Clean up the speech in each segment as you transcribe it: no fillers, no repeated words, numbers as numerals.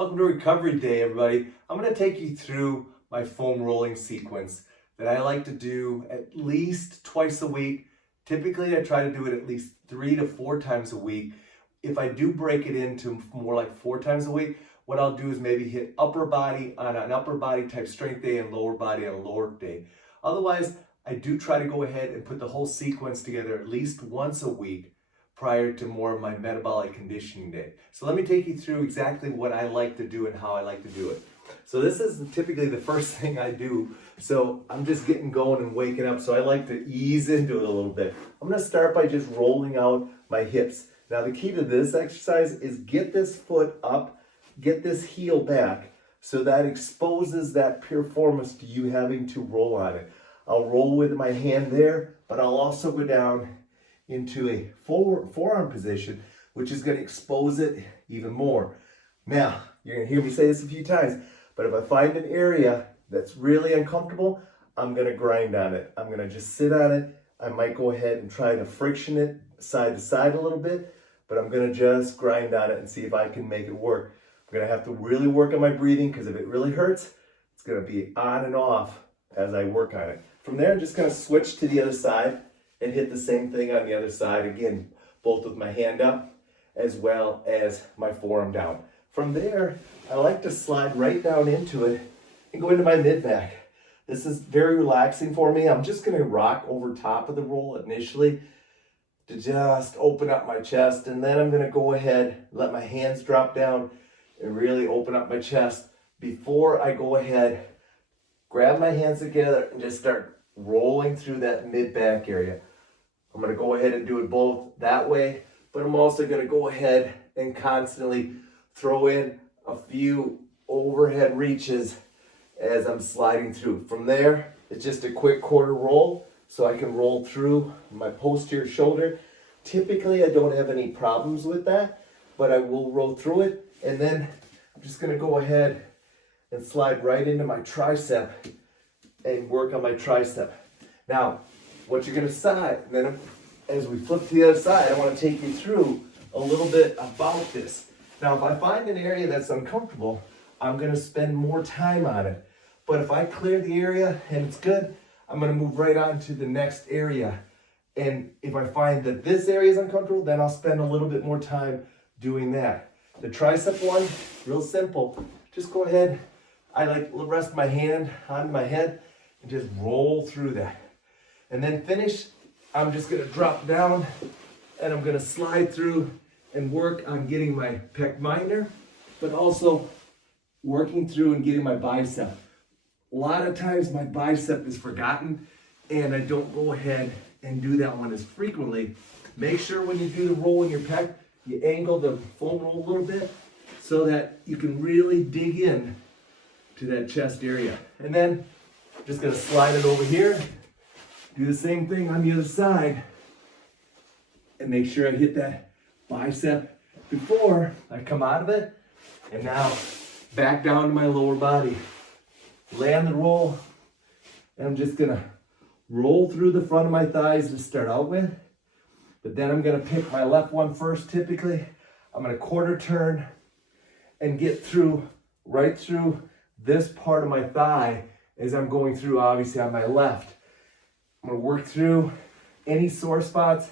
Welcome to Recovery Day, everybody. I'm going to take you through my foam rolling sequence that I like to do at least twice a week. Typically, I try to do it at least 3 to 4 times a week. If I do break it into more like 4 times a week, what I'll do is maybe hit upper body on an upper body type strength day and lower body on a lower day. Otherwise, I do try to go ahead and put the whole sequence together at least once a week prior to more of my metabolic conditioning day. So let me take you through exactly what I like to do and how I like to do it. So this is typically the first thing I do. So I'm just getting going and waking up. So I like to ease into it a little bit. I'm going to start by just rolling out my hips. Now the key to this exercise is get this foot up, get this heel back, so that exposes that piriformis to you having to roll on it. I'll roll with my hand there, but I'll also go down into a forearm position, which is going to expose it even more. Now, you're going to hear me say this a few times, but if I find an area that's really uncomfortable, I'm going to grind on it. I'm going to just sit on it. I might go ahead and try to friction it side to side a little bit, but I'm going to just grind on it and see if I can make it work. I'm going to have to really work on my breathing, because if it really hurts, it's going to be on and off as I work on it. From there, I'm just going to switch to the other side and hit the same thing on the other side, again, both with my hand up as well as my forearm down. From there, I like to slide right down into it and go into my mid-back. This is very relaxing for me. I'm just gonna rock over top of the roll initially to just open up my chest, and then I'm gonna go ahead, let my hands drop down and really open up my chest before I go ahead, grab my hands together and just start rolling through that mid-back area. I'm going to go ahead and do it both that way, but I'm also going to go ahead and constantly throw in a few overhead reaches as I'm sliding through. From there, it's just a quick quarter roll, so I can roll through my posterior shoulder. Typically, I don't have any problems with that, but I will roll through it, and then I'm just going to go ahead and slide right into my tricep and work on my tricep. Now, what you're going to decide, and then as we flip to the other side, I want to take you through a little bit about this. Now, if I find an area that's uncomfortable, I'm going to spend more time on it. But if I clear the area and it's good, I'm going to move right on to the next area. And if I find that this area is uncomfortable, then I'll spend a little bit more time doing that. The tricep one, real simple. Just go ahead. I like to rest my hand on my head and just roll through that. And then finish, I'm just going to drop down and I'm going to slide through and work on getting my pec minor, but also working through and getting my bicep. A lot of times my bicep is forgotten and I don't go ahead and do that one as frequently. Make sure when you do the roll in your pec, you angle the foam roll a little bit so that you can really dig in to that chest area. And then I'm just going to slide it over here. Do the same thing on the other side and make sure I hit that bicep before I come out of it. And now back down to my lower body. Land the roll, and I'm just gonna roll through the front of my thighs to start out with. But then I'm gonna pick my left one first typically. I'm gonna quarter turn and get through, right through this part of my thigh as I'm going through, obviously on my left. I'm going to work through any sore spots.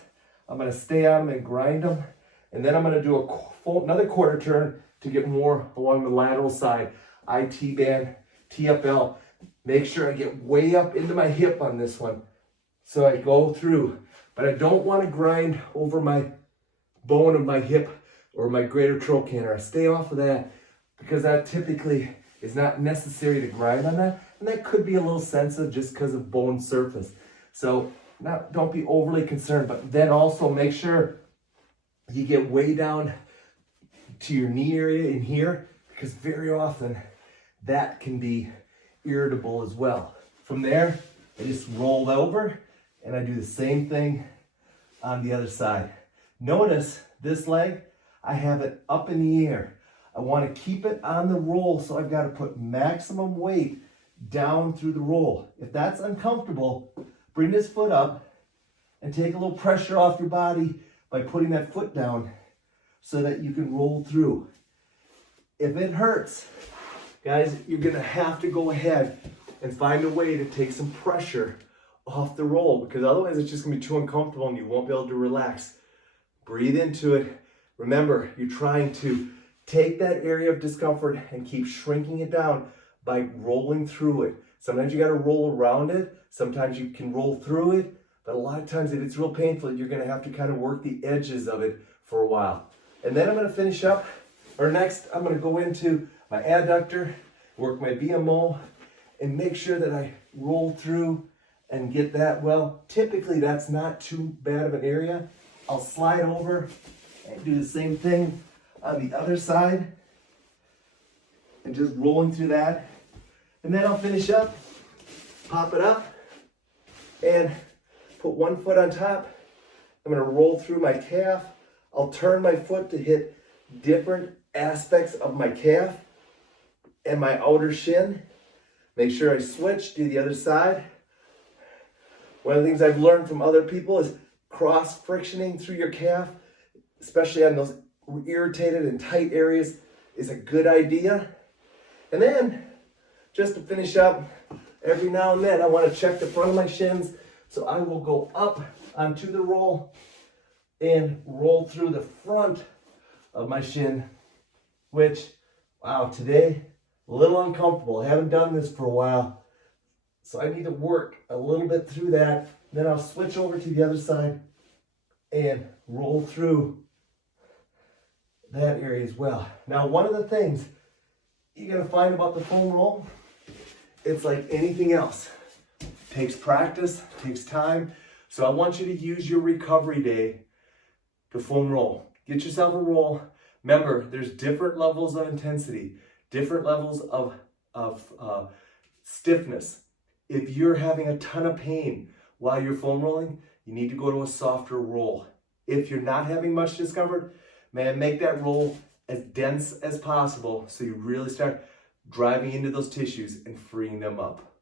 I'm going to stay on them and grind them. And then I'm going to do another quarter turn to get more along the lateral side. IT band, TFL. Make sure I get way up into my hip on this one. So I go through. But I don't want to grind over my bone of my hip or my greater trochanter. I stay off of that because that typically is not necessary to grind on that. And that could be a little sensitive just because of bone surface. So don't be overly concerned, but then also make sure you get way down to your knee area in here, because very often that can be irritable as well. From there, I just roll over and I do the same thing on the other side. Notice this leg, I have it up in the air. I want to keep it on the roll, so I've got to put maximum weight down through the roll. If that's uncomfortable, bring this foot up and take a little pressure off your body by putting that foot down so that you can roll through. If it hurts, guys, you're gonna have to go ahead and find a way to take some pressure off the roll, because otherwise it's just gonna be too uncomfortable and you won't be able to relax. Breathe into it. Remember, you're trying to take that area of discomfort and keep shrinking it down by rolling through it. Sometimes you gotta roll around it, sometimes you can roll through it, but a lot of times if it's real painful, you're gonna have to kind of work the edges of it for a while. And then I'm gonna finish up, or next, I'm gonna go into my adductor, work my VMO, and make sure that I roll through and get that well. Typically, that's not too bad of an area. I'll slide over and do the same thing on the other side and just rolling through that. And then I'll finish up, pop it up, and put one foot on top. I'm gonna roll through my calf. I'll turn my foot to hit different aspects of my calf and my outer shin. Make sure I switch, do the other side. One of the things I've learned from other people is cross-frictioning through your calf, especially on those irritated and tight areas, is a good idea. And then, just to finish up, every now and then I want to check the front of my shins, so I will go up onto the roll and roll through the front of my shin, which, wow, today, a little uncomfortable. I haven't done this for a while, so I need to work a little bit through that. Then I'll switch over to the other side and roll through that area as well. Now, one of the things you're gonna find about the foam roll, it's like anything else. It takes practice, takes time. So I want you to use your recovery day to foam roll. Get yourself a roll. Remember, there's different levels of intensity, different levels of stiffness. If you're having a ton of pain while you're foam rolling, you need to go to a softer roll. If you're not having much discomfort, man, make that roll as dense as possible so you really start driving into those tissues and freeing them up.